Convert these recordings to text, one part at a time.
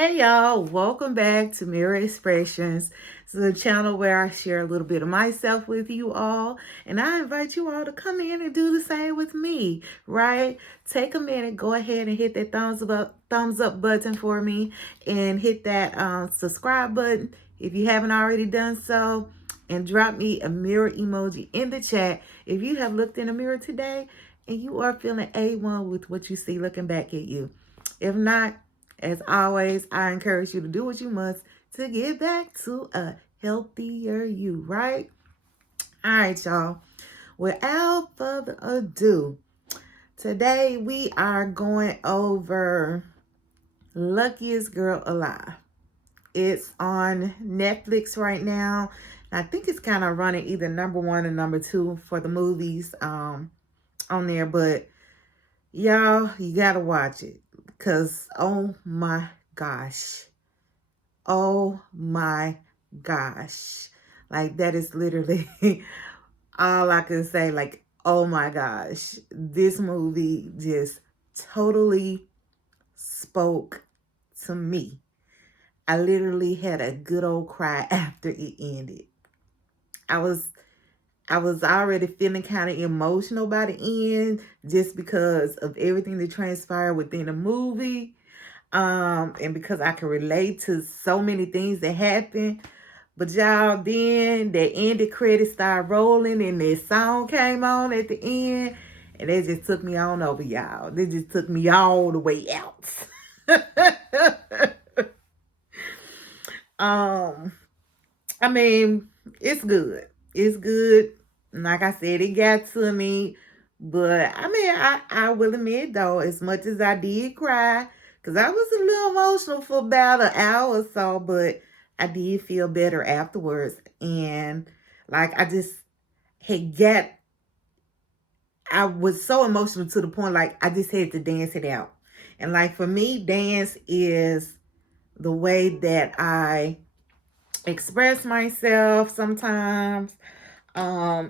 Hey y'all, welcome back to Mirror Expressions. This is a channel where I share a little bit of myself with you all, and I invite you all to come in and do the same with me, right? Take a minute, go ahead and hit that thumbs up button for me, and hit that subscribe button if you haven't already done so, and drop me a mirror emoji in the chat if you have looked in the mirror today and you are feeling A1 with what you see looking back at you. If not, as always, I encourage you to do what you must to get back to a healthier you, right? All right, y'all. Without further ado, today we are going over Luckiest Girl Alive. It's on Netflix right now. I think it's kind of running either number 1 or number 2 for the movies on there, but y'all, you gotta watch it because oh my gosh. Oh my gosh. Like, that is literally all I can say. Like, oh my gosh. This movie just totally spoke to me. I literally had a good old cry after it ended. I was already feeling kind of emotional by the end just because of everything that transpired within the movie. And because I can relate to so many things that happened. But y'all, then the ended credits started rolling and that song came on at the end. And it just took me on over, y'all. It just took me all the way out. um, I mean, it's good. It's good. Like I said, it got to me. But I mean, I will admit though, as much as I did cry, because I was a little emotional for about an hour or so, but I did feel better afterwards. And like I was so emotional to the point like I just had to dance it out. And like for me, dance is the way that I express myself sometimes.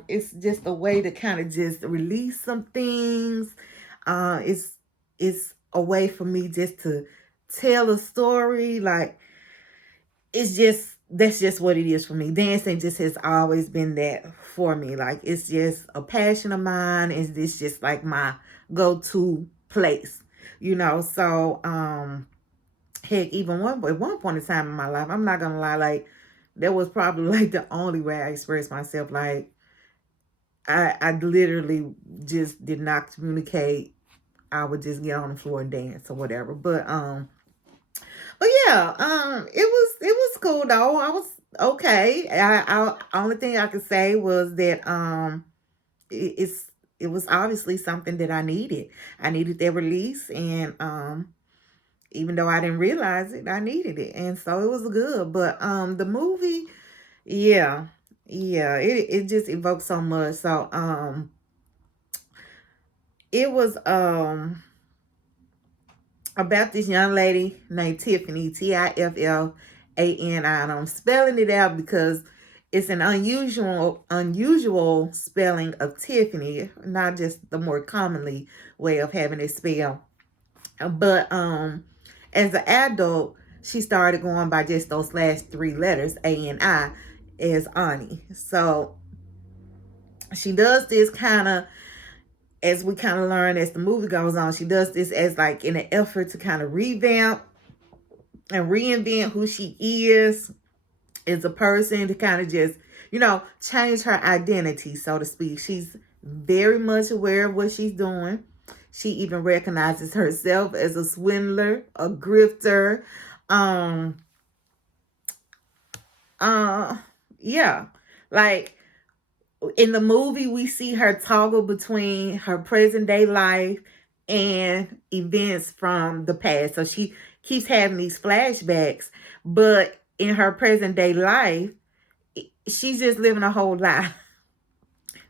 It's just a way to kind of just release some things. It's a way for me just to tell a story. Like, that's just what it is for me. Dancing just has always been that for me. Like, it's just a passion of mine. It's just like my go-to place, So heck, even at one point in time in my life, I'm not gonna lie, like that was probably like the only way I expressed myself. Like, I literally just did not communicate. I would just get on the floor and dance or whatever. But yeah, it was cool though. I was okay. I only thing I could say was that it was obviously something that I needed. I needed that release, and even though I didn't realize it, I needed it, and so it was good. But the movie, yeah, yeah, it just evoked so much. So it was about this young lady named Tiffany, Tiffani, and I'm spelling it out because it's an unusual spelling of Tiffany, not just the more commonly way of having it spelled. But as an adult, she started going by just those last 3 letters, A-N-I, as Ani. So she does this kind of, as we kind of learn as the movie goes on, she does this as like in an effort to kind of revamp and reinvent who she is as a person, to kind of just, change her identity, so to speak. She's very much aware of what she's doing. She even recognizes herself as a swindler, a grifter. Um, yeah, like in the movie, we see her toggle between her present day life and events from the past. So she keeps having these flashbacks, but in her present day life, she's just living a whole life.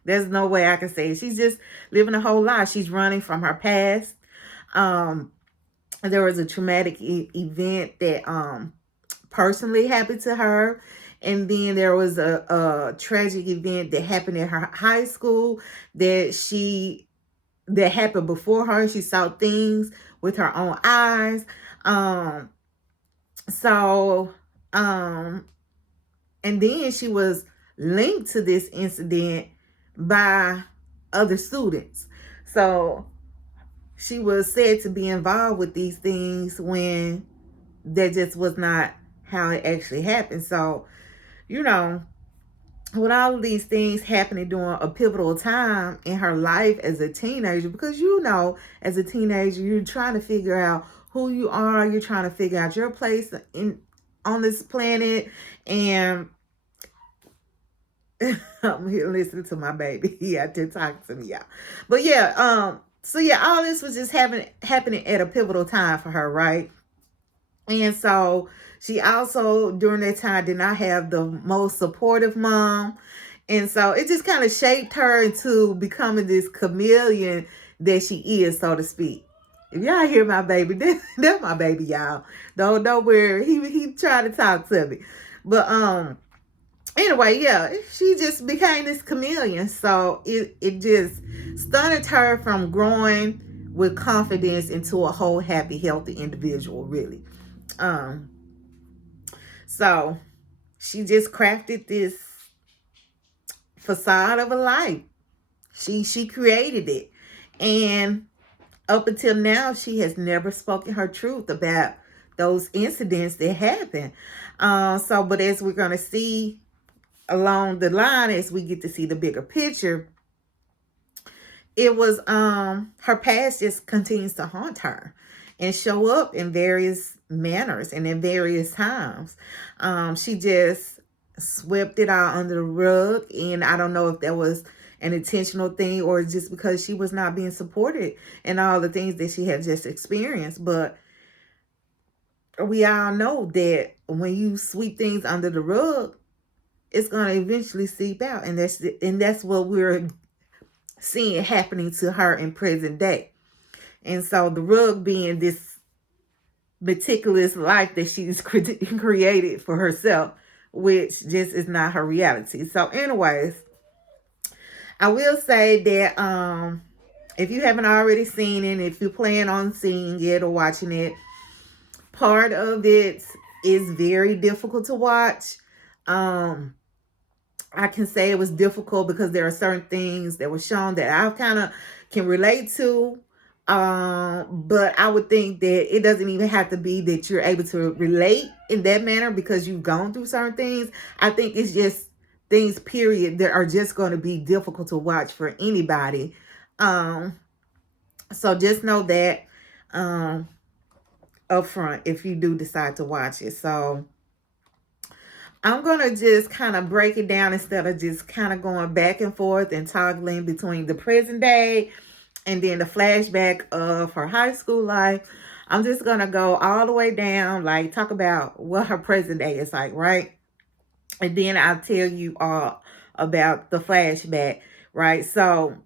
There's no way I can say it. She's just living a whole life. She's running from her past. There was a traumatic event that personally happened to her. And then there was a tragic event that happened in her high school that happened before her. She saw things with her own eyes. So, and then she was linked to this incident by other students. So she was said to be involved with these things when that just was not how it actually happened. So, you know, with all of these things happening during a pivotal time in her life as a teenager, because as a teenager, you're trying to figure out who you are, you're trying to figure out your place in on this planet, and I'm here listening to my baby. He out there talking to me, y'all. But yeah, so yeah, all this was just happening at a pivotal time for her, right? And so she also during that time did not have the most supportive mom. And so it just kind of shaped her into becoming this chameleon that she is, so to speak. If y'all hear my baby, that's my baby, y'all. Don't worry. He tried to talk to me. But anyway, yeah, she just became this chameleon. So it just stunted her from growing with confidence into a whole happy, healthy individual, really. Um, so she just crafted this facade of a life. She created it. And up until now, she has never spoken her truth about those incidents that happened. But as we're gonna see along the line, as we get to see the bigger picture, it was her past just continues to haunt her and show up in various manners and in various times. She just swept it out under the rug, and I don't know if that was an intentional thing or just because she was not being supported in all the things that she had just experienced. But we all know that when you sweep things under the rug, it's going to eventually seep out, and that's what we're seeing happening to her in present day. And so the rug being this meticulous life that she's created for herself, which just is not her reality. So anyways, I will say that if you haven't already seen it, if you plan on seeing it or watching it, part of it is very difficult to watch. I can say it was difficult because there are certain things that were shown that I kind of can relate to. But I would think that it doesn't even have to be that you're able to relate in that manner because you've gone through certain things. I think it's just things, period, that are just going to be difficult to watch for anybody. So just know that up front if you do decide to watch it. So I'm going to just kind of break it down instead of just kind of going back and forth and toggling between the present day and then the flashback of her high school life. I'm just going to go all the way down, like talk about what her present day is like, right? And then I'll tell you all about the flashback, right? So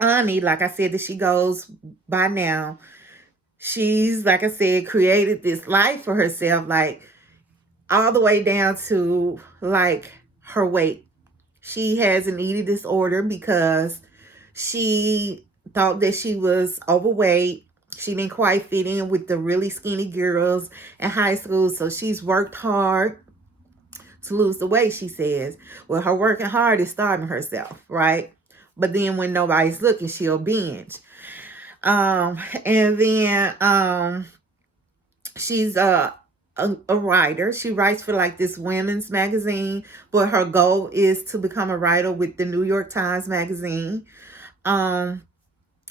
Annie, like I said, that she goes by now, she's, like I said, created this life for herself, like all the way down to like her weight. She has an eating disorder because she thought that she was overweight. She didn't quite fit in with the really skinny girls in high school. So she's worked hard to lose the weight, she says. Well, her working hard is starving herself, right? But then when nobody's looking, she'll binge. And then she's a writer. She writes for like this women's magazine, but her goal is to become a writer with the New York Times magazine.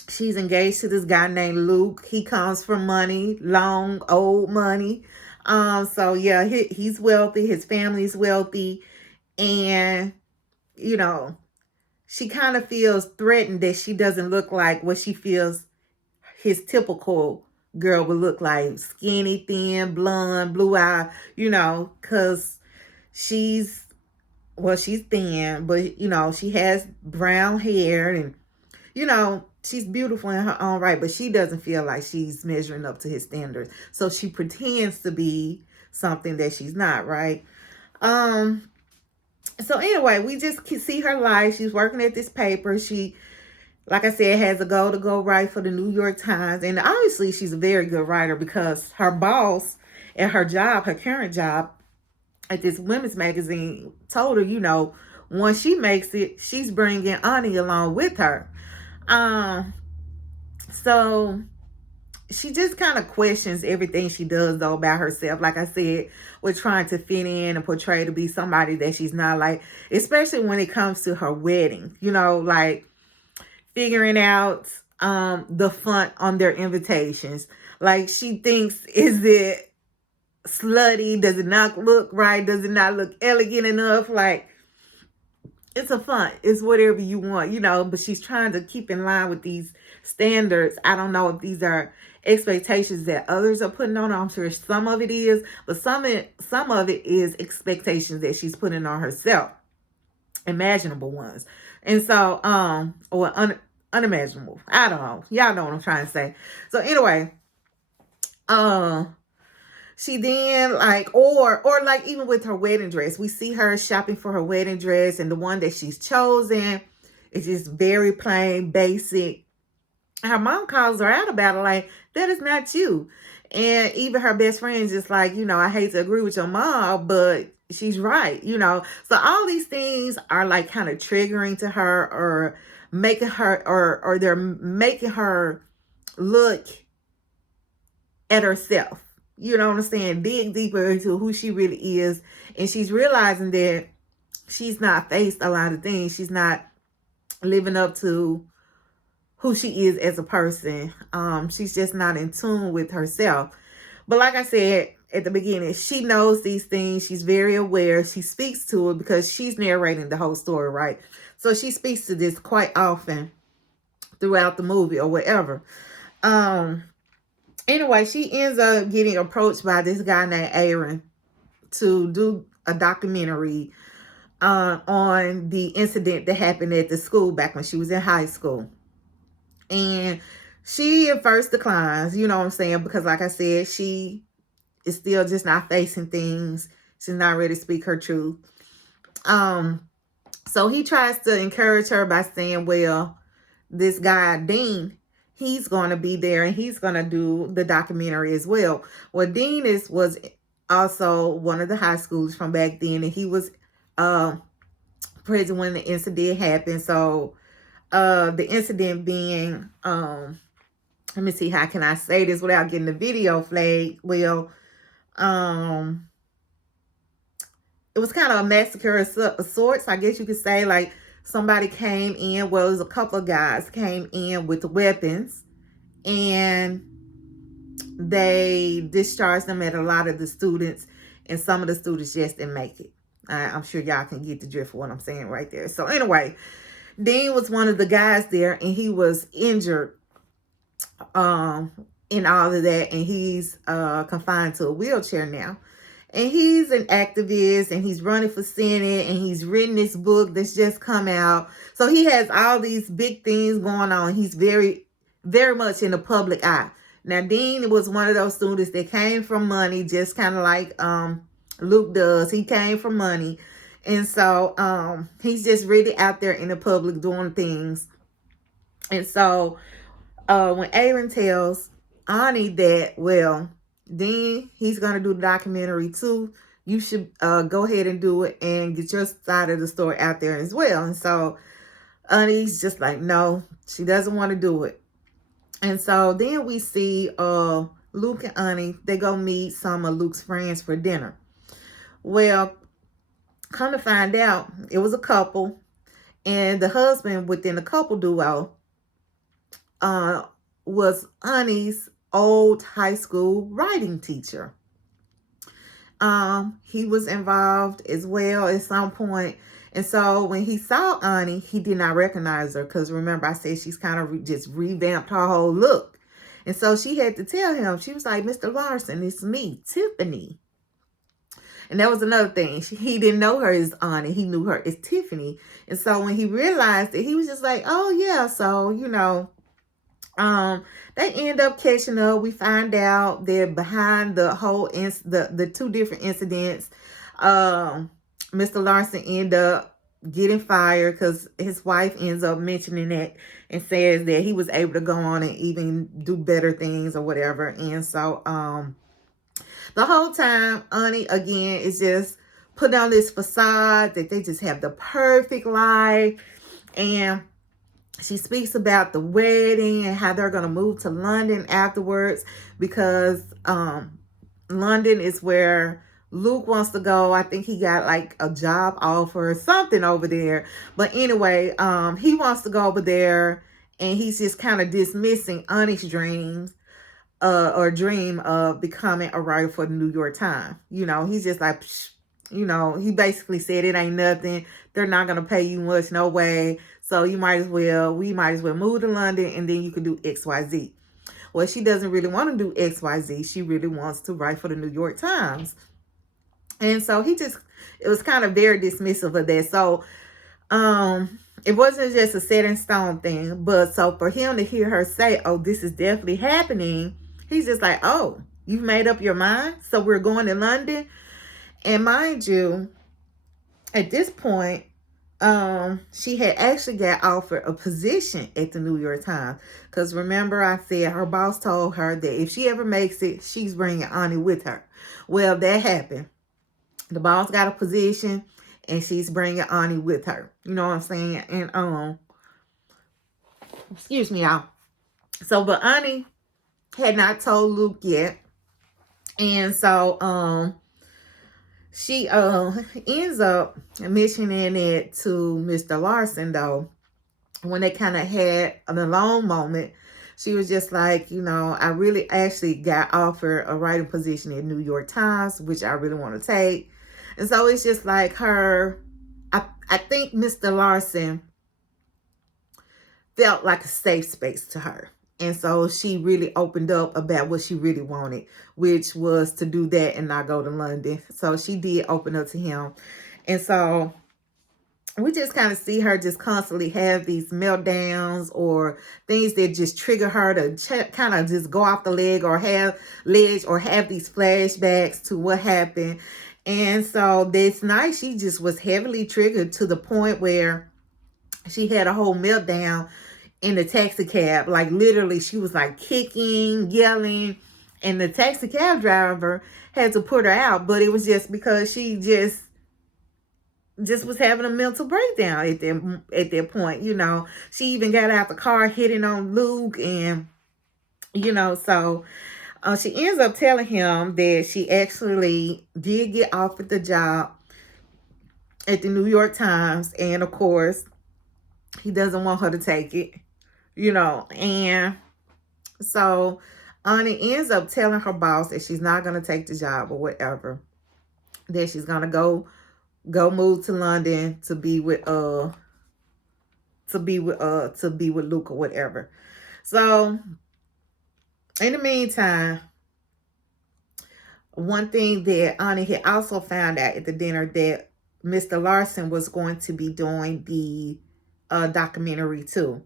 She's engaged to this guy named Luke. He comes from money, long old money. So yeah, he's wealthy. His family's wealthy, and you know, she kind of feels threatened that she doesn't look like what she feels his typical girl would look like: skinny, thin, blonde, blue eye, because she's thin, but she has brown hair, and she's beautiful in her own right, but she doesn't feel like she's measuring up to his standards. So she pretends to be something that she's not, right? So anyway, we just can see her life. She's working at this paper. She, Like I said, has a goal to go write for the New York Times. And obviously, she's a very good writer because her boss at her job, her current job at this women's magazine, told her, once she makes it, she's bringing Ani along with her. So she just kind of questions everything she does, though, about herself. Like I said, with trying to fit in and portray to be somebody that she's not, like, especially when it comes to her wedding, like figuring out the font on their invitations. Like, she thinks, is it slutty? Does it not look right? Does it not look elegant enough? Like, it's a font. It's whatever you want, but she's trying to keep in line with these standards. I don't know if these are expectations that others are putting on her. I'm sure some of it is, but some of it is expectations that she's putting on herself, imaginable ones. And so, or unimaginable. I don't know. Y'all know what I'm trying to say. So anyway, she then, like, or like, even with her wedding dress, we see her shopping for her wedding dress, and the one that she's chosen is just very plain, basic. Her mom calls her out about it, like, that is not you. And even her best friend is just like, I hate to agree with your mom, but she's right, So all these things are like kind of triggering to her, or making her, or they're making her look at herself. You know what I'm saying? Dig deeper into who she really is. And she's realizing that she's not faced a lot of things. She's not living up to who she is as a person. She's just not in tune with herself. But like I said at the beginning, she knows these things. She's very aware. She speaks to it because she's narrating the whole story, right? So she speaks to this quite often throughout the movie or whatever. Anyway, she ends up getting approached by this guy named Aaron to do a documentary on the incident that happened at the school back when she was in high school. And she at first declines, you know what I'm saying? Because like I said, she is still just not facing things. She's not ready to speak her truth. So he tries to encourage her by saying, well, this guy, Dean, he's going to be there and he's going to do the documentary as well. Well, Dean was also one of the high schoolers from back then, and he was present when the incident happened. So the incident being, let me see, how can I say this without getting the video flagged? Well, it was kind of a massacre of sorts, I guess you could say. Like, somebody came in, well, it was a couple of guys came in with weapons, and they discharged them at a lot of the students, and some of the students just didn't make it. I'm sure y'all can get the drift of what I'm saying right there. So anyway, Dean was one of the guys there, and he was injured in all of that, and he's confined to a wheelchair now. And he's an activist, and he's running for Senate, and he's written this book that's just come out. So he has all these big things going on. He's very, very much in the public eye. Now, Dean was one of those students that came from money, just kind of like Luke does. He came from money. And so he's just really out there in the public doing things. And so when Aaron tells Ani that, well, Dean, he's going to do the documentary too, you should go ahead and do it and get your side of the story out there as well. And so Ani's just like, no, she doesn't want to do it. And so then we see Luke and Ani, they go meet some of Luke's friends for dinner. Well, come to find out, it was a couple, and the husband within the couple duo was Ani's old high school writing teacher. He was involved as well at some point. And so when he saw Ani, he did not recognize her, because remember I said she's kind of just revamped her whole look. And so she had to tell him, she was like, Mr. Larson, it's me, Tiffany. And that was another thing. He didn't know her as Ani. He knew her as Tiffany. And so when he realized it, he was just like, oh yeah. So, they end up catching up. We find out that behind the whole the two different incidents, Mr. Larson ended up getting fired because his wife ends up mentioning that and says that he was able to go on and even do better things or whatever. And so the whole time, Ani again is just put on this facade that they just have the perfect life. And she speaks about the wedding and how they're going to move to London afterwards because London is where Luke wants to go. I think he got like a job offer or something over there. But anyway, he wants to go over there, and he's just kind of dismissing Ani's dreams or dream of becoming a writer for the New York Times. You know, he's just like, psh, you know, he basically said it ain't nothing. They're not going to pay you much, no way. So we might as well move to London and then you can do XYZ. Well, she doesn't really want to do XYZ. She really wants to write for the New York Times. And so it was kind of very dismissive of that. So it wasn't just a set in stone thing, but so for him to hear her say, oh, this is definitely happening, he's just like, oh, you've made up your mind? So we're going to London? And mind you, at this point, she had actually got offered a position at the New York Times. Because remember I said her boss told her that if she ever makes it, she's bringing Ani with her. Well, that happened. The boss got a position and she's bringing Ani with her. You know what I'm saying? And, excuse me, y'all. So, but Ani had not told Luke yet. And so, she ends up mentioning it to Mr. Larson, though, when they kind of had an alone moment. She was just like, you know, I really actually got offered a writing position in New York Times, which I really want to take. And so it's just like her, I think Mr. Larson felt like a safe space to her. And so she really opened up about what she really wanted, which was to do that and not go to London. So she did open up to him. And so we just kind of see her just constantly have these meltdowns or things that just trigger her to kind of just go off the ledge or have these flashbacks to what happened. And so this night she just was heavily triggered to the point where she had a whole meltdown in the taxi cab. Like literally she was like kicking, yelling, and the taxi cab driver had to put her out. But it was just because she just was having a mental breakdown at that point. You know, she even got out the car hitting on Luke, and you know, so she ends up telling him that she actually did get offered the job at the New York Times, and of course he doesn't want her to take it, you know. And so Ani ends up telling her boss that she's not going to take the job or whatever, that she's going to go move to London to be with Luke or whatever. So in the meantime, one thing that Ani had also found out at the dinner, that Mr. Larson was going to be doing the documentary too.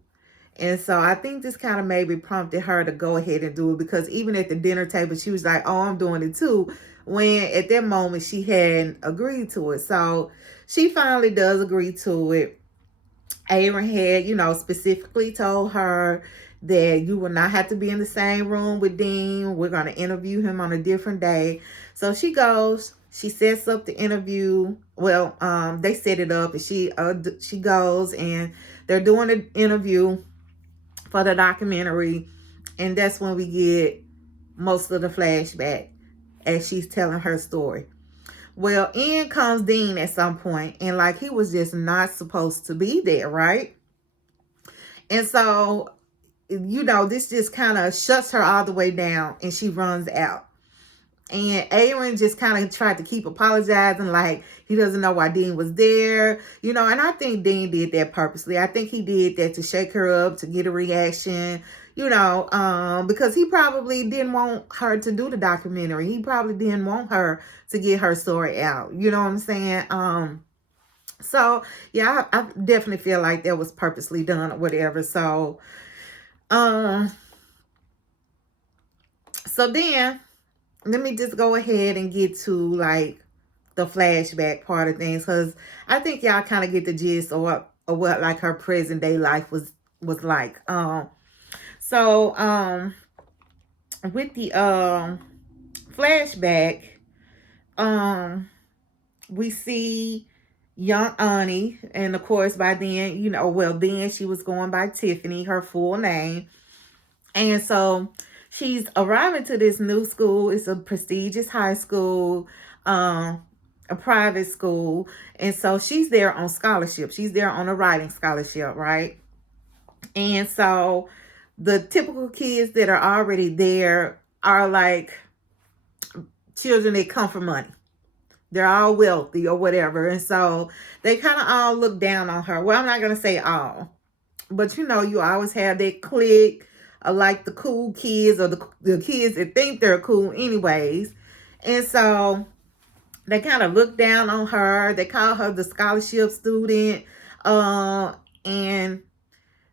And so I think this kind of maybe prompted her to go ahead and do it, because even at the dinner table, she was like, oh, I'm doing it too, when at that moment she hadn't agreed to it. So she finally does agree to it. Aaron had, you know, specifically told her that you will not have to be in the same room with Dean. We're going to interview him on a different day. So she goes, she sets up the interview. Well, they set it up, and she goes, and they're doing an interview for the documentary. And that's when we get most of the flashback as she's telling her story. Well, in comes Dean at some point, and like he was just not supposed to be there, right? And so, you know, this just kind of shuts her all the way down, and she runs out. And Aaron just kind of tried to keep apologizing, like he doesn't know why Dean was there, you know. And I think Dean did that purposely. I think he did that to shake her up, to get a reaction, you know, because he probably didn't want her to do the documentary. He probably didn't want her to get her story out. You know what I'm saying? So yeah, I definitely feel like that was purposely done or whatever. So, so then let me just go ahead and get to like the flashback part of things, because I think y'all kind of get the gist or what like her present day life was like. So with the flashback, um we see young Annie, and of course by then, well, then she was going by Tiffany, her full name. And so she's arriving to this new school. It's a prestigious high school, a private school. And so she's there on scholarship. She's there on a writing scholarship, right? And so the typical kids that are already there are like children that come from money. They're all wealthy or whatever. And so they kind of all look down on her. Well, I'm not going to say all, but you always have that clique of like the cool kids or the kids that think they're cool anyways. And so they kind of look down on her. They call her the scholarship student. And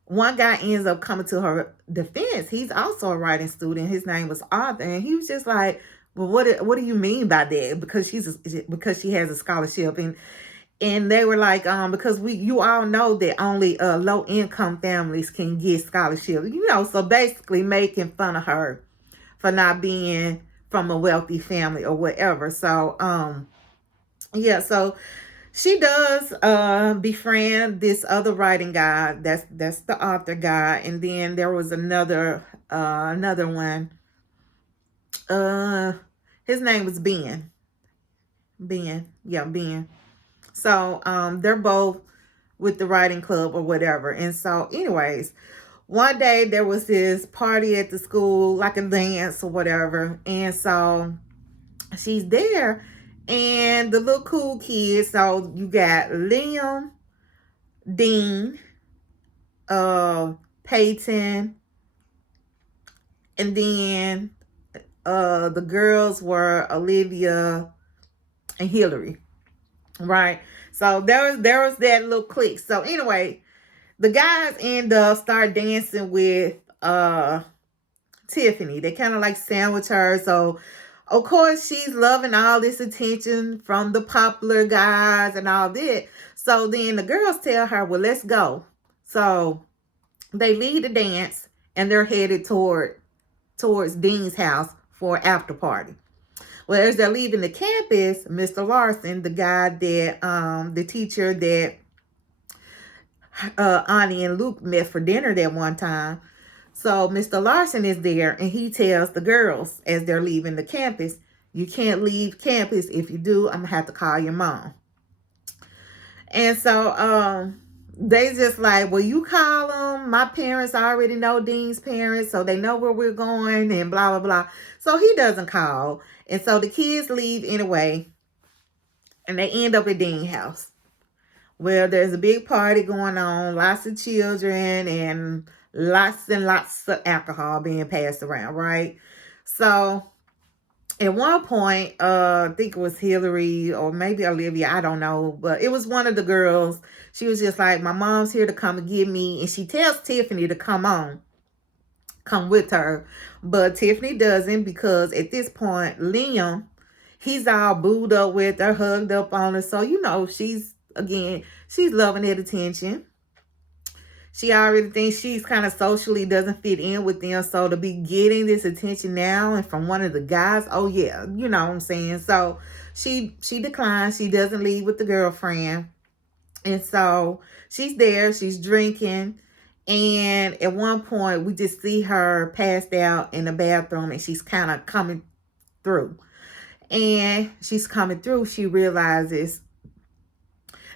one guy ends up coming to her defense. He's also a writing student. His name was Arthur. And he was just like, well, what do you mean by that? Because she has a scholarship. And they were like, because you all know that only low income families can get scholarships. So basically making fun of her for not being from a wealthy family or whatever. So yeah, so she does befriend this other writing guy. That's the author guy. And then there was another one. His name was Ben. Ben. So they're both with the writing club or whatever. And so anyways, one day there was this party at the school, like a dance or whatever. And so she's there, and the little cool kids. So you got Liam, Dean, Peyton, and then the girls were Olivia and Hillary, right? So there was that little clique. So anyway, the guys end up start dancing with Tiffany. They kind of like sandwich her. So of course she's loving all this attention from the popular guys and all that. So then the girls tell her, well, let's go. So they leave the dance and they're headed towards Dean's house for an after party. Well, as they're leaving the campus, Mr. Larson, the guy that the teacher that Annie and Luke met for dinner that one time. So Mr. Larson is there, and he tells the girls as they're leaving the campus, you can't leave campus. If you do, I'm gonna have to call your mom. And so they just like, well, you call them. My parents already know Dean's parents, so they know where we're going and blah, blah, blah. So he doesn't call. And so the kids leave anyway, and they end up at Dean's house. Well, there's a big party going on, lots of children and lots of alcohol being passed around, right? So at one point, I think it was Hillary or maybe Olivia, I don't know, but it was one of the girls. She was just like, my mom's here to come and get me. And she tells Tiffany to come with her. But Tiffany doesn't, because at this point, Liam, he's all booed up with her, hugged up on her. So, she's loving that attention. She already thinks she's kind of socially doesn't fit in with them. So to be getting this attention now and from one of the guys, oh yeah, you know what I'm saying? So she declines. She doesn't leave with the girlfriend. And so she's there. She's drinking. And at one point, we just see her passed out in the bathroom, and she's kind of coming through. And she's coming through. She realizes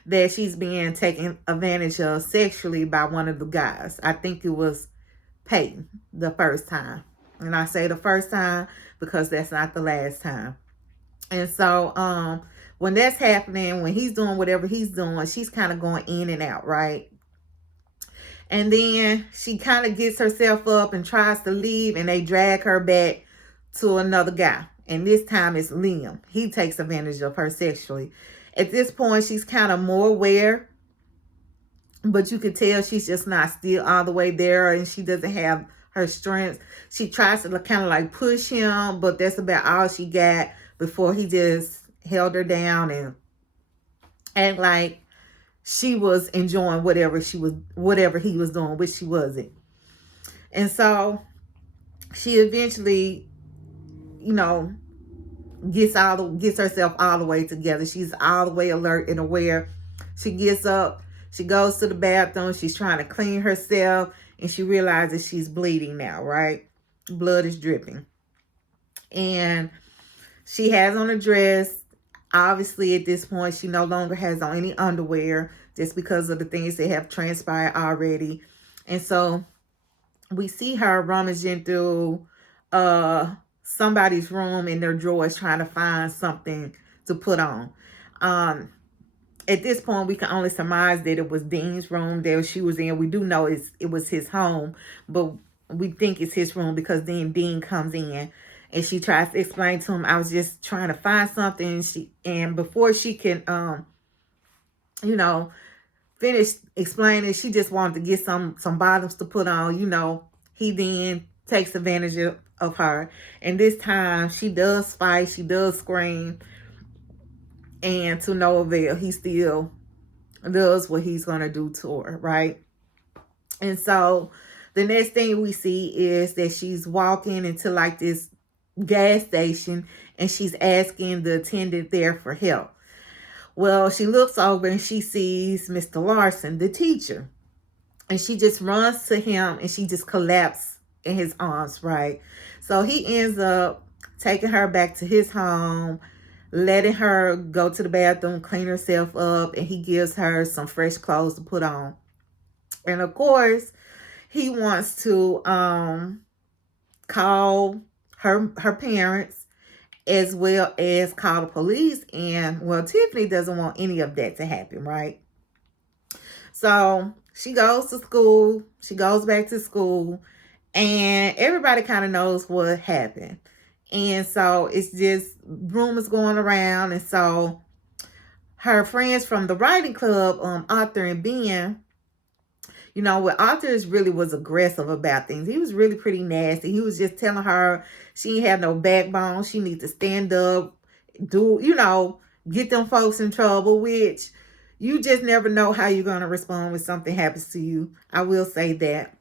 that she's being taken advantage of sexually by one of the guys. I think it was Peyton the first time. And I say the first time because that's not the last time. And so when that's happening, when he's doing whatever he's doing, she's kind of going in and out, right? And then she kind of gets herself up and tries to leave, and they drag her back to another guy. And this time it's Liam. He takes advantage of her sexually. At this point, she's kind of more aware, but you could tell she's just not still all the way there, and she doesn't have her strength. She tries to kind of like push him, but that's about all she got before he just held her down and act like she was enjoying whatever he was doing, which she wasn't. And so she eventually, you know, gets herself all the way together. She's all the way alert and aware. She gets up, she goes to the bathroom, she's trying to clean herself, and she realizes she's bleeding now, right? Blood is dripping. And she has on a dress. Obviously, at this point, she no longer has on any underwear just because of the things that have transpired already. And so we see her rummaging through somebody's room in their drawers trying to find something to put on. At this point, we can only surmise that it was Dean's room that she was in. We do know it was his home, but we think it's his room because then Dean comes in and she tries to explain to him, I was just trying to find something. And before she can, you know, finish explaining, she just wanted to get some bottoms to put on. You know, he then takes advantage of her. And this time she does fight, she does scream, and to no avail. He still does what he's going to do to her, right? And so the next thing we see is that she's walking into like this gas station and she's asking the attendant there for help. Well, she looks over and she sees Mr. Larson, the teacher. And she just runs to him and she just collapses in his arms, right? So he ends up taking her back to his home, letting her go to the bathroom, clean herself up, and he gives her some fresh clothes to put on. And of course, he wants to call her parents as well as call the police. And well, Tiffany doesn't want any of that to happen, right? So she goes to school, she goes back to school, and everybody kind of knows what happened. And so it's just rumors going around. And so her friends from the writing club, Arthur and Ben, you know, what Arthur really was aggressive about things. He was really pretty nasty. He was just telling her she ain't have no backbone. She needs to stand up, do, you know, get them folks in trouble, which you just never know how you're going to respond when something happens to you. I will say that.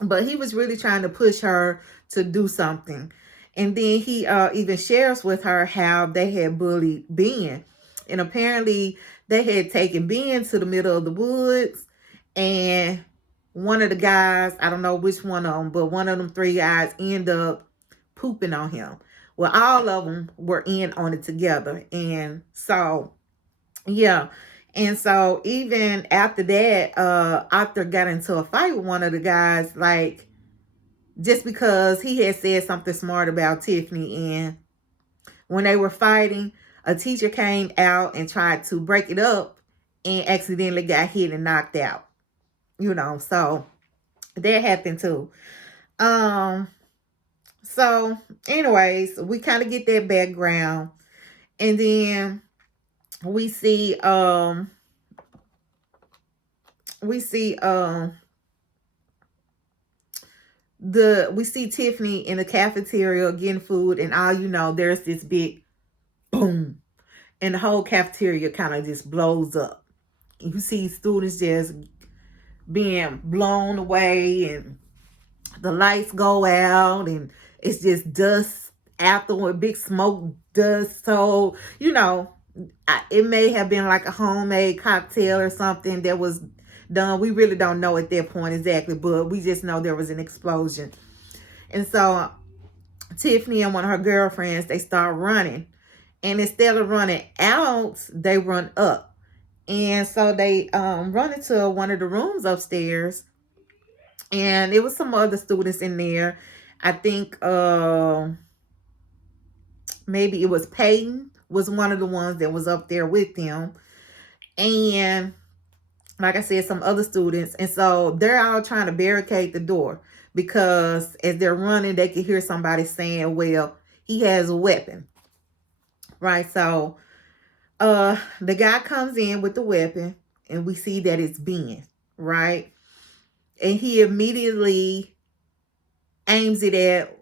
But he was really trying to push her to do something. And then he even shares with her how they had bullied Ben. And apparently they had taken Ben to the middle of the woods. And one of the guys, I don't know which one of them, but one of them three guys ended up pooping on him. Well, all of them were in on it together. And so, yeah. And so even after that, Arthur got into a fight with one of the guys, like, just because he had said something smart about Tiffany. And when they were fighting, a teacher came out and tried to break it up and accidentally got hit and knocked out. You know, so that happened too. So anyways, we kind of get that background. And then we see we see Tiffany in the cafeteria getting food, and all you know, there's this big boom, and the whole cafeteria kind of just blows up. You see students just being blown away, and the lights go out, and it's just dust afterward, big smoke dust. So, you know, it may have been like a homemade cocktail or something that was done. We really don't know at that point exactly, but we just know there was an explosion. And so Tiffany and one of her girlfriends, they start running. And instead of running out, they run up. And so they run into one of the rooms upstairs. And it was some other students in there. I think maybe it was Peyton was one of the ones that was up there with them. And like I said, some other students. And so they're all trying to barricade the door because as they're running, they can hear somebody saying, well, he has a weapon. Right? So the guy comes in with the weapon and we see that it's Ben. Right? And he immediately aims it at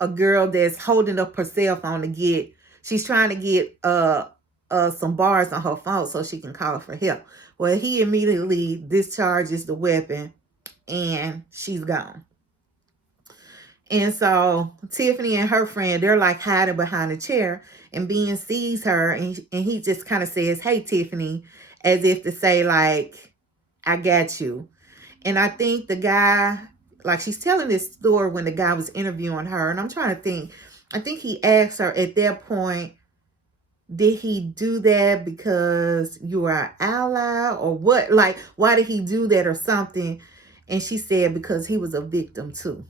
a girl that's holding up her cell phone she's trying to get some bars on her phone so she can call for help. Well, he immediately discharges the weapon and she's gone. And so Tiffany and her friend, they're like hiding behind a chair, and Ben sees her, and he just kind of says, "Hey, Tiffany," as if to say, like, "I got you." And I think the guy, like, she's telling this story when the guy was interviewing her, and I'm trying to think. I think he asked her at that point, did he do that because you are an ally or what? Like, why did he do that or something? And she said, because he was a victim too.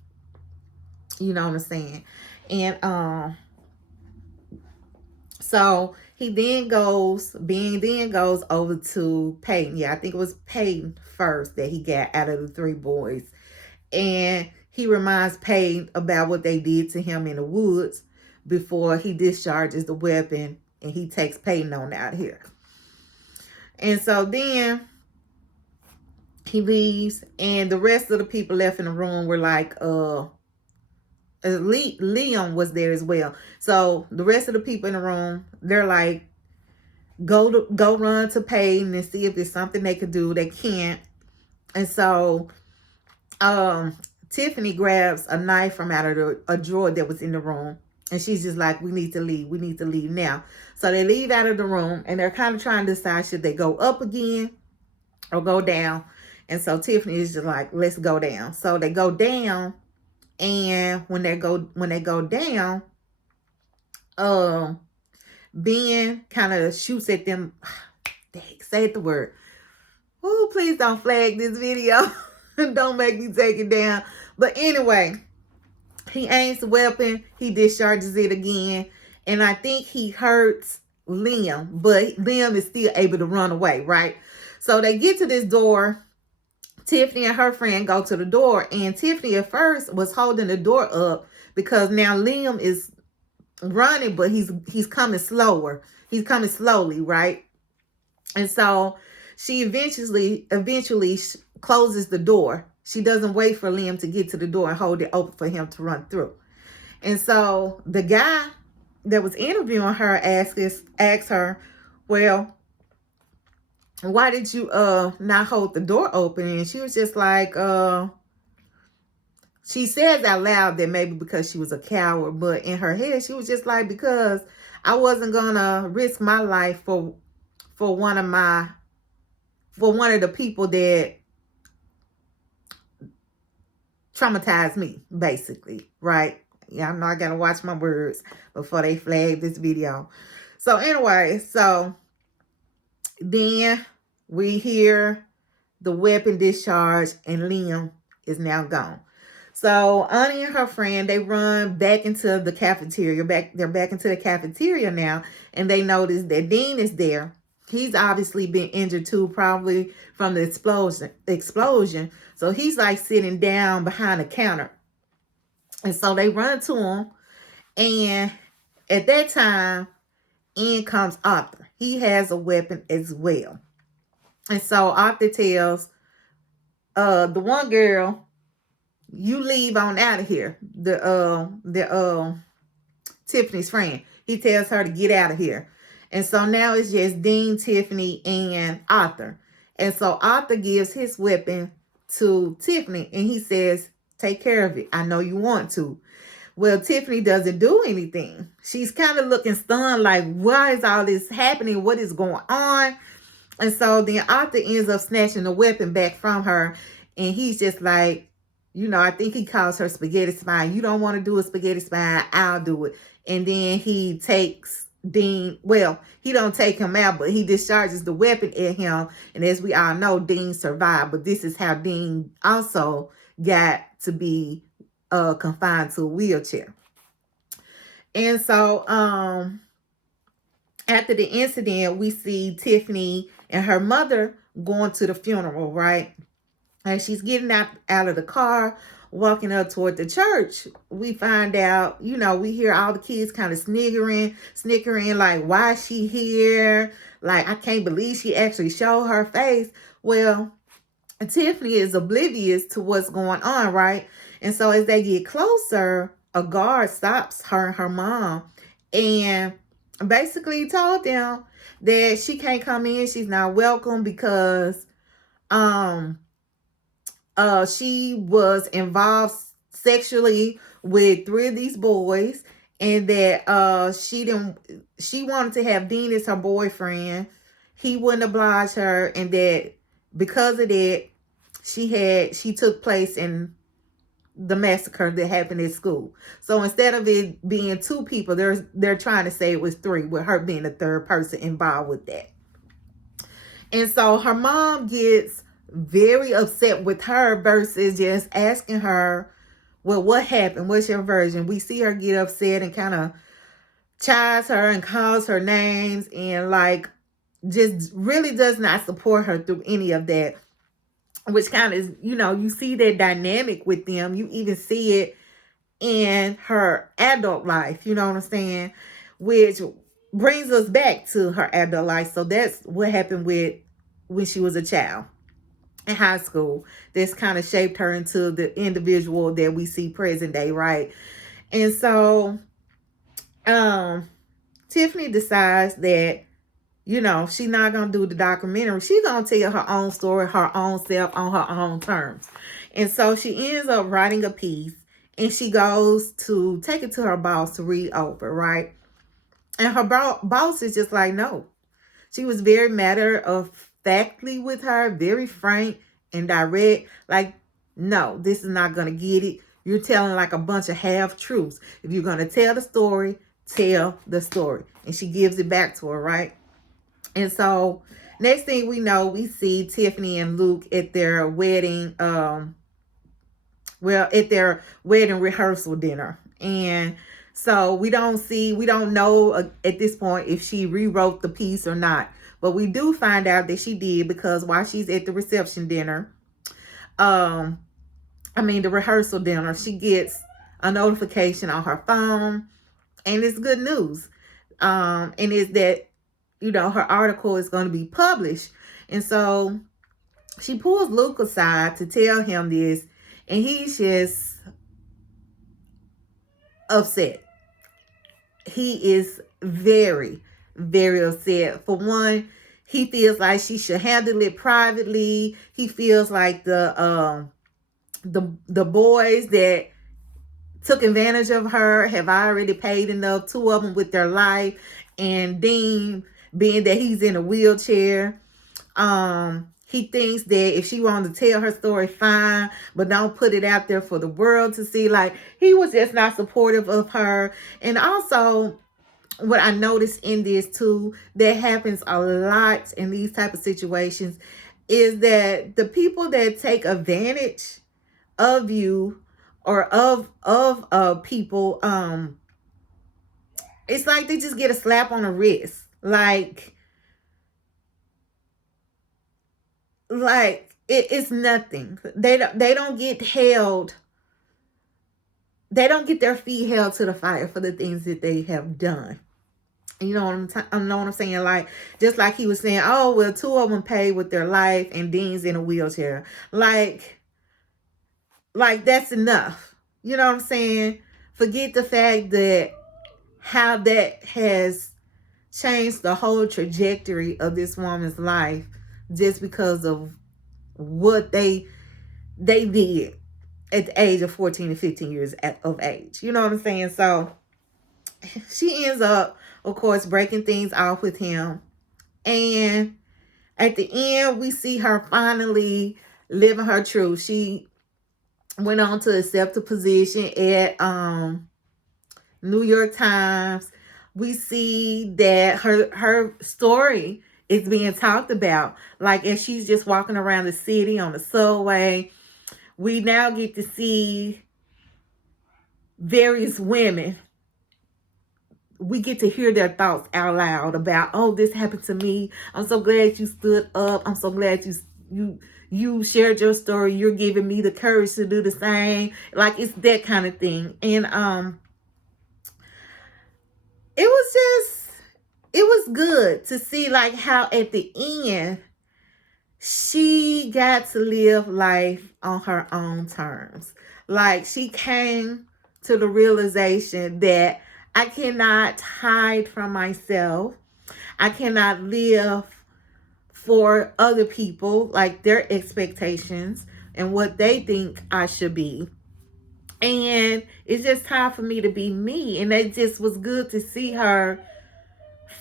You know what I'm saying? And so he then goes, Ben then goes over to Peyton. Yeah, I think it was Peyton first that he got out of the three boys. And he reminds Peyton about what they did to him in the woods before he discharges the weapon and he takes Peyton on out here. And so then he leaves, and the rest of the people left in the room were like, Liam was there as well. So the rest of the people in the room, they're like, go run to Peyton and see if there's something they could do. They can't. And so Tiffany grabs a knife from out of a drawer that was in the room, and she's just like, we need to leave now. So they leave out of the room, and they're kind of trying to decide, should they go up again or go down? And so Tiffany is just like, let's go down. So they go down, and when they go down, Ben kind of shoots at them. Dang, say the word. Oh, please don't flag this video. Don't make me take it down. But anyway, he aims the weapon. He discharges it again. And I think he hurts Liam. But Liam is still able to run away, right? So they get to this door. Tiffany and her friend go to the door. And Tiffany at first was holding the door up because now Liam is running, but he's coming slower. He's coming slowly, right? And so she eventually closes the door. She doesn't wait for Liam to get to the door and hold it open for him to run through. And so the guy that was interviewing her asks her, well, why did you not hold the door open? And she was just like, she says out loud that maybe because she was a coward, but in her head she was just like, because I wasn't gonna risk my life for one of the people that traumatized me, basically, right? Yeah, I know I gotta watch my words before they flag this video. So anyway, so then we hear the weapon discharge, and Liam is now gone. So Annie and her friend, they run back into the cafeteria. They're back into the cafeteria now, and they notice that Dean is there. He's obviously been injured too, probably from the explosion. So he's like sitting down behind the counter. And so they run to him. And at that time, in comes Arthur. He has a weapon as well. And so Arthur tells the one girl, you leave on out of here. The Tiffany's friend. He tells her to get out of here. And so now it's just Dean, Tiffany, and Arthur. And so Arthur gives his weapon to Tiffany, and he says, take care of it. I know you want to. Well, Tiffany doesn't do anything. She's kind of looking stunned, like, why is all this happening? What is going on? And so then Arthur ends up snatching the weapon back from her, and he's just like, I think he calls her spaghetti spine. You don't want to do a spaghetti spine, I'll do it. And then he takes Dean, well, he don't take him out, but he discharges the weapon at him. And as we all know, Dean survived. But this is how Dean also got to be confined to a wheelchair. And so after the incident, we see Tiffany and her mother going to the funeral, right? And she's getting out of the car, walking up toward the church. We find out, we hear all the kids kind of snickering, like, why is she here? Like, I can't believe she actually showed her face. Well, Tiffany is oblivious to what's going on, right? And so as they get closer, a guard stops her and her mom. And basically told them that she can't come in, she's not welcome, because um she was involved sexually with 3 of these boys, and that she wanted to have Dean as her boyfriend. He wouldn't oblige her, and that because of that, she took place in the massacre that happened at school. So instead of it being 2 people, they're trying to say it was 3, with her being the third person involved with that. And so her mom gets very upset with her versus just asking her, well, what happened? What's your version? We see her get upset and kind of chides her and calls her names, and like just really does not support her through any of that, which kind of is, you see that dynamic with them. You even see it in her adult life, you know what I'm saying? Which brings us back to her adult life. So that's what happened with when she was a child in high school. This kind of shaped her into the individual that we see present day, right? And so Tiffany decides that, she's not going to do the documentary. She's going to tell her own story, her own self, on her own terms. And so she ends up writing a piece, and she goes to take it to her boss to read over, right? And her boss is just like, no. She was very matter of factly with her, very frank and direct. Like, no, this is not going to get it. You're telling like a bunch of half truths. If you're going to tell the story, tell the story. And she gives it back to her, right? And so next thing we know, we see Tiffany and Luke at their wedding, at their wedding rehearsal dinner. And so we don't know at this point if she rewrote the piece or not. But we do find out that she did, because while she's at the reception dinner, the rehearsal dinner, she gets a notification on her phone, and it's good news. And it's that, her article is going to be published. And so she pulls Luke aside to tell him this, and he's just upset. He is very, very upset. For one, he feels like she should handle it privately. He feels like the boys that took advantage of her have already paid enough, 2 of them with their life, and Dean, being that he's in a wheelchair, he thinks that if she wanted to tell her story, fine, but don't put it out there for the world to see. Like, he was just not supportive of her. And also, what I noticed in this too, that happens a lot in these type of situations, is that the people that take advantage of you or of people, it's like they just get a slap on the wrist. Like it's nothing. They don't get held. They don't get their feet held to the fire for the things that they have done. You know what I'm saying? Like, just like he was saying, oh, well, 2 of them paid with their life and Dean's in a wheelchair. Like that's enough. You know what I'm saying? Forget the fact that how that has changed the whole trajectory of this woman's life just because of what they did at the age of 14 and 15 years of age. You know what I'm saying? So she ends up, of course, breaking things off with him. And at the end, we see her finally living her truth. She went on to accept a position at New York Times. We see that her story is being talked about. Like, as she's just walking around the city on the subway, we now get to see various women. We get to hear their thoughts out loud about, oh, this happened to me. I'm so glad you stood up. I'm so glad you shared your story. You're giving me the courage to do the same. Like, it's that kind of thing. And it was good to see, like, how at the end she got to live life on her own terms. Like, she came to the realization that I cannot hide from myself. I cannot live for other people, like their expectations and what they think I should be. And it's just time for me to be me. And it just was good to see her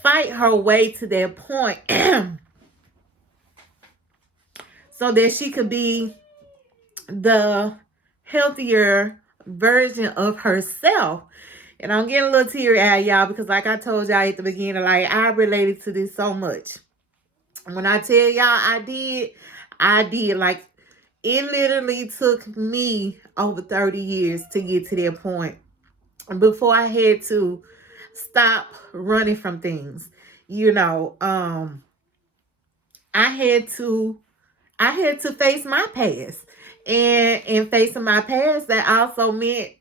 fight her way to that point so that she could be the healthier version of herself. And I'm getting a little teary eyed, y'all, because like I told y'all at the beginning, like I related to this so much. When I tell y'all I did. Like it literally took me over 30 years to get to that point before I had to stop running from things. You know, I had to face my past. And in facing my past, that also meant,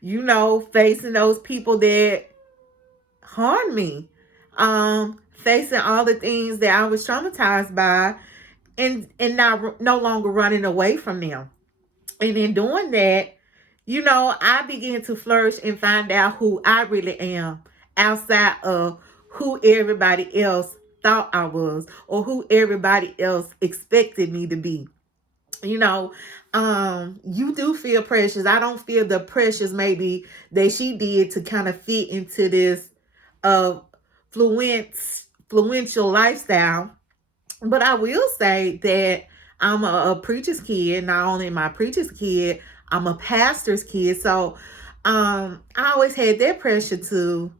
you know, facing those people that harmed me. Facing all the things that I was traumatized by and no longer running away from them. And in doing that, you know, I began to flourish and find out who I really am outside of who everybody else thought I was or who everybody else expected me to be. You know, you do feel precious. I don't feel the precious maybe that she did to kind of fit into this uh fluential lifestyle. But I will say that I'm a preacher's kid. Not only am I a preacher's kid, I'm a pastor's kid. So I always had that pressure to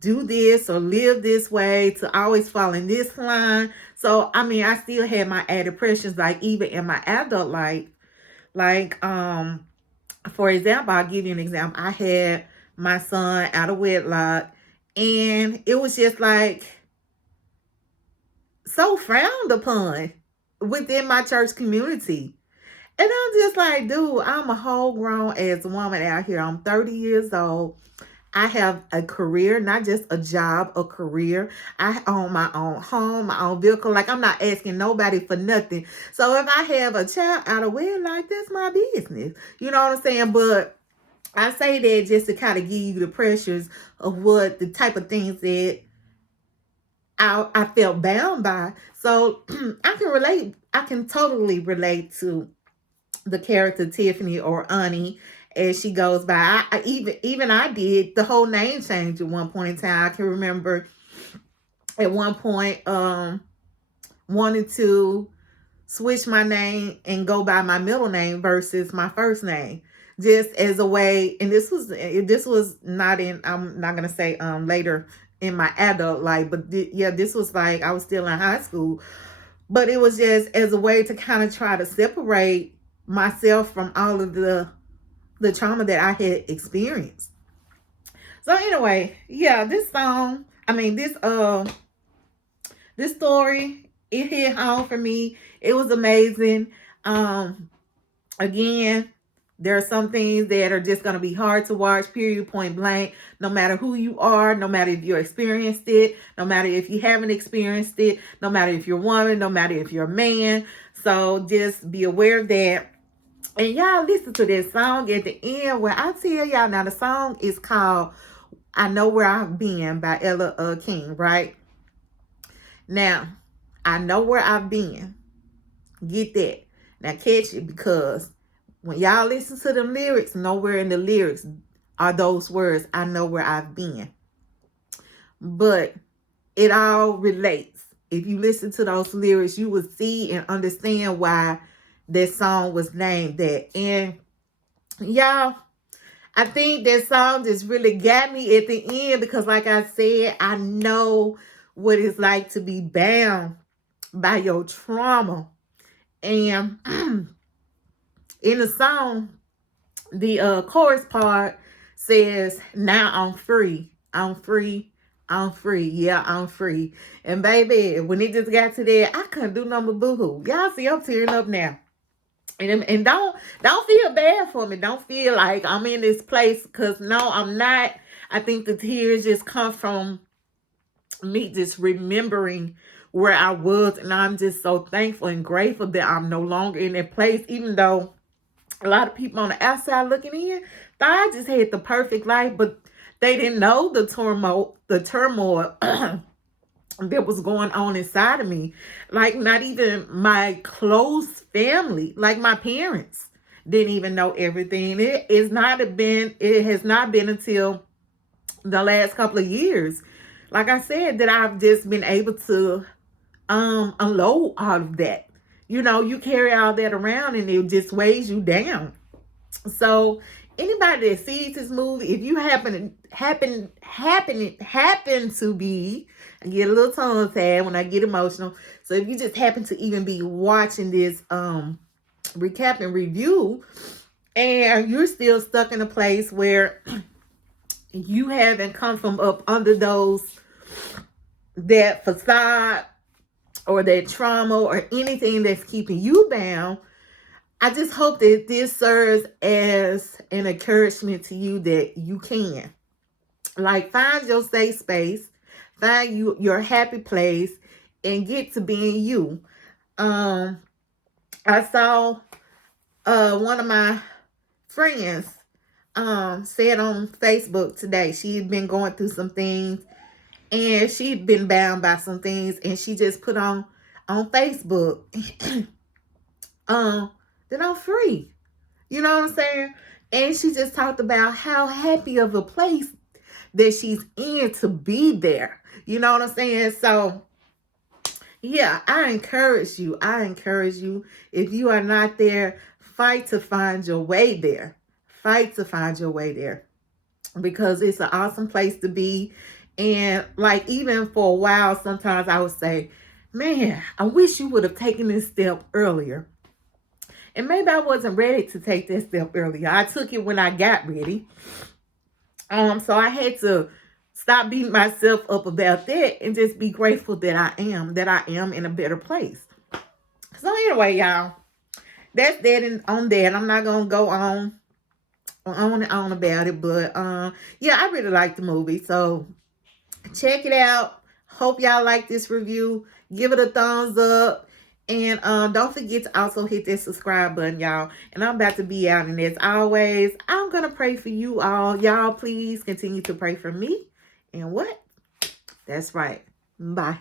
do this or live this way, to always fall in this line. So I mean, I still had my added pressures, like even in my adult life. Like, for example, I'll give you an example. I had my son out of wedlock, and it was just like so frowned upon within my church community. And I'm just like, dude, I'm a whole grown ass woman out here. I'm 30 years old. I have a career, not just a job, a career. I own my own home, my own vehicle. Like, I'm not asking nobody for nothing. So if I have a child out of wedlock, that's my business. You know what I'm saying? But I say that just to kind of give you the pressures of what the type of things that I felt bound by. So I can relate. I can totally relate to the character Tiffany, or Annie, as she goes by. I even I did the whole name change at one point in time. I can remember at one point wanted to switch my name and go by my middle name versus my first name, just as a way. And this was not in, I'm not gonna say later in my adult life, but yeah, this was like I was still in high school. But it was just as a way to kind of try to separate myself from all of the trauma that I had experienced. So anyway, yeah, this song, I mean this story, it hit home for me. It was amazing. Again, there are some things that are just going to be hard to watch, period, point blank, no matter who you are, no matter if you experienced it, no matter if you haven't experienced it, no matter if you're a woman, no matter if you're a man. So just be aware of that. And y'all listen to this song at the end where I tell y'all, now the song is called I Know Where I've Been by Ella King, right? Now, I know where I've been. Get that. Now catch it, because when y'all listen to them lyrics, nowhere in the lyrics are those words, I know where I've been. But it all relates. If you listen to those lyrics, you will see and understand why that song was named that. And y'all, I think that song just really got me at the end, because like I said, I know what it's like to be bound by your trauma. And in the song, the chorus part says, now I'm free. I'm free. I'm free. Yeah, I'm free. And baby, when it just got to that, I couldn't do nothing but boo-hoo. Y'all see, I'm tearing up now. And don't feel bad for me. Don't feel like I'm in this place, because no, I'm not. I think the tears just come from me just remembering where I was, and I'm just so thankful and grateful that I'm no longer in that place, even though a lot of people on the outside looking in thought I just had the perfect life. But They didn't know the turmoil that was going on inside of me. Like, not even my close family, like my parents, didn't even know everything. It has not been until the last couple of years, like I said, that I've just been able to unload all of that. You carry all that around and it just weighs you down. So anybody that sees this movie, if you happen to be, I get a little tongue tied when I get emotional. So if you just happen to even be watching this recap and review, and you're still stuck in a place where you haven't come from up under that facade or that trauma or anything that's keeping you bound, I just hope that this serves as an encouragement to you that you can. Like, find your safe space, find your happy place, and get to being you. I saw one of my friends said on Facebook today, she had been going through some things and she'd been bound by some things, and she just put on Facebook that I'm free. You know what I'm saying? And she just talked about how happy of a place that she's in to be there. You know what I'm saying? So yeah, I encourage you. If you are not there, fight to find your way there. Fight to find your way there, because it's an awesome place to be. And like, even for a while, sometimes I would say, man, I wish you would have taken this step earlier. And maybe I wasn't ready to take this step earlier. I took it when I got ready. So I had to stop beating myself up about that and just be grateful that I am in a better place. So anyway, y'all, that's that and on that. I'm not gonna go on and on about it, but yeah, I really like the movie. So check it out. Hope y'all like this review. Give it a thumbs up. And don't forget to also hit that subscribe button, y'all. And I'm about to be out. And as always, I'm going to pray for you all. Y'all, please continue to pray for me. And what? That's right. Bye.